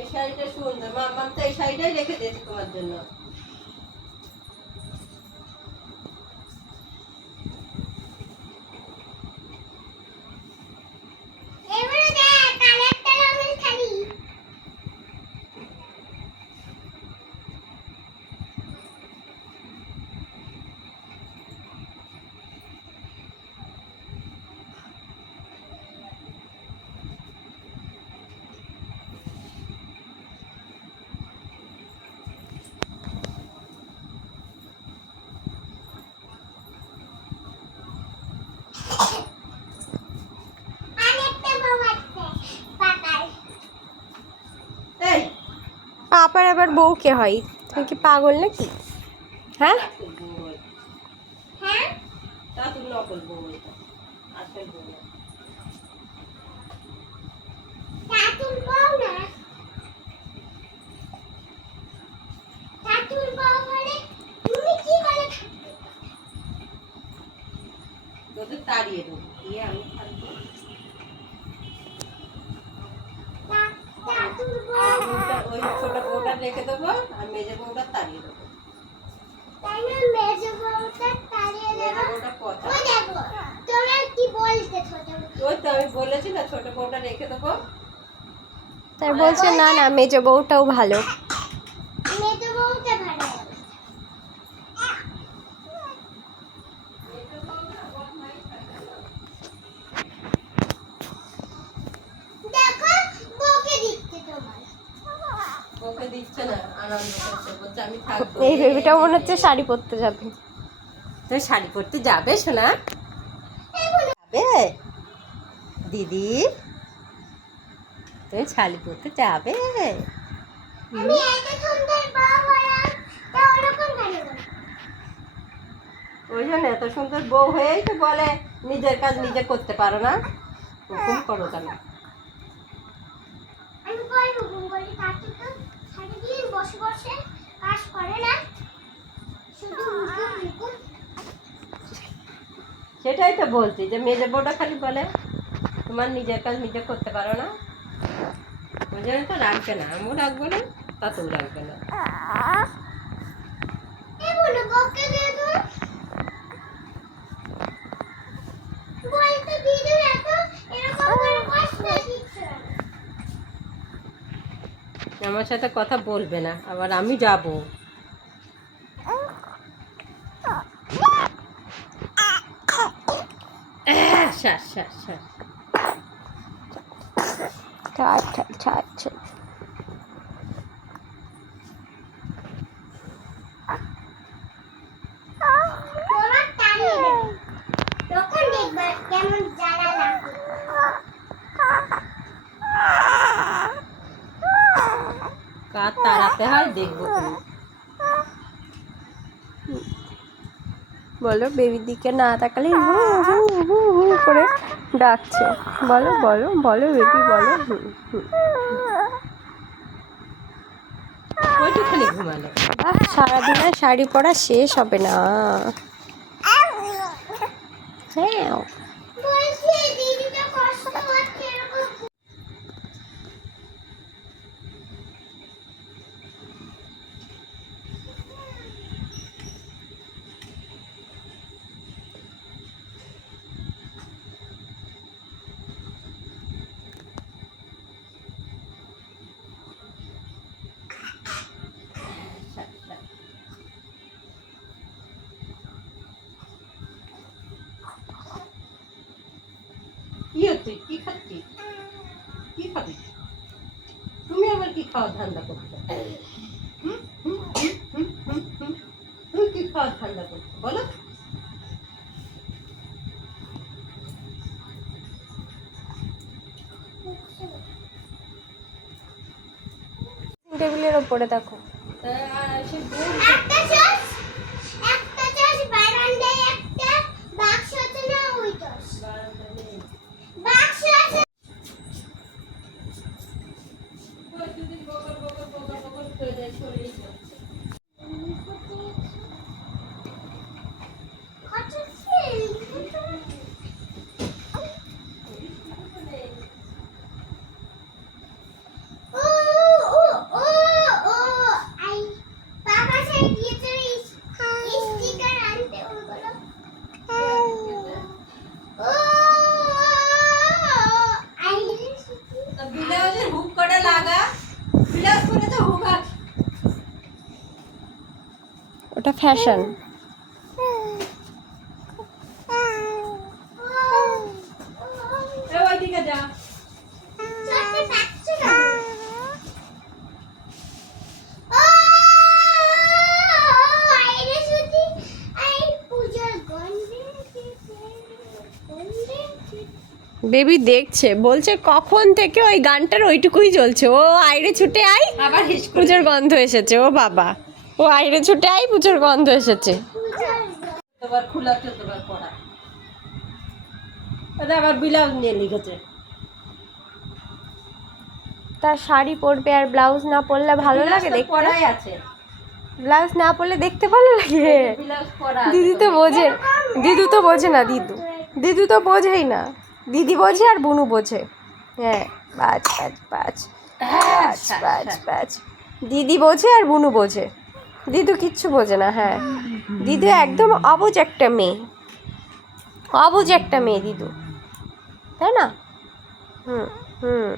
এই শাড়িটা সুন্দর, মাম্মাম তো এই শাড়িটাই রেখে দিয়েছে তোমার জন্য। পাপার আবার বউ কে হয়? তুমি কি পাগল নাকি? হ্যাঁ, তা তুমি নকল বউ, এটা আসল বউ না। তোদের তাড়িয়ে দেবো, দিয়ে আমি থাকবো। ওই ছোট বউটা রেখে দেবো, আর মেজে বউটা তাড়িয়ে দেবো। ওই তো আমি বলেছি না, ছোট বউটা রেখে দেবো। তাই বলছে না না, মেজ বউটাও ভালো। ওকে দিচ্ছে না, আনন্দ করছে, বলছে আমি থাকবো। এই বেবিটা মনে হচ্ছে শাড়ি পরতে যাবে। তুমি শাড়ি পরতে যাবে সোনা? যাবে দিদি? তুমি শাড়ি পরতে যাবে? ওই জন্য এত সুন্দর বউ হয়েই তো বলে নিজের কাজ নিজে করতে পারো না। হুকুম করো কেন? সেটাই তো বলছি, যে মেজে বউটা খালি বলে তোমার নিজের কাজ নিজে করতে পারো না। ওই জন্য তো রাখবে না, আমিও রাখবো না, তাতেও রাখবে না। আমার সাথে কথা বলবে না, আবার আমি যাবো। শ্বাস শ্বাস শ্বাস। কার তাড়াতে হয় দেখবো তুমি। বলো, বেবির দিকে না তাকালে হু হু হু হু করে ডাকছে। বলো বলো বলো বেবি, বলো। ওইটুখানি ঘুমালো। সারাদিনে শাড়ি পরা শেষ হবে না। হ্যাঁ, কি হচ্ছে? কি খাচ্ছিস? কি খাবি? তুমি আবার কি খাওয়ার ধান্দা করছো? তুমি কি খাওয়ার ধান্দা করছো বলো? টেবিলের ওপরে দেখো। ফ্যাশন। ওইদিকে যা। বেবি দেখছে, বলছে কখন থেকে ওই গানটার ওইটুকুই চলছে, ও আইরে ছুটে আই আবার হিস করে পুজোর গন্ধ এসেছে, ও বাবা ও আইরে ছুটে আই পুজোর গন্ধ এসেছে। তোমার খোলা তো তোমার পড়া। এটা আবার ব্লাউজ নিয়ে লিখেছে। তার শাড়ি পরবে আর ব্লাউজ না পরলে ভালো লাগে দেখতে? পড়াই আছে। ব্লাউজ না পরলে দেখতে ভালো লাগে? ব্লাউজ পরা। দিদি তো বোঝে, দিদু তো বোঝে না, দিদু তো বোঝেই না, দিদি বোঝে আর বুনু বোঝে। হ্যাঁ, বাজ বাজ বাজ বাজ বাজ বাজ। দিদি বোঝে আর বুনু বোঝে, দিদু কিচ্ছু বোঝে না। হ্যাঁ, দিদু একদম অবুঝ একটা মেয়ে, অবুঝ একটা মেয়ে দিদু, তাই না? হুম হুম।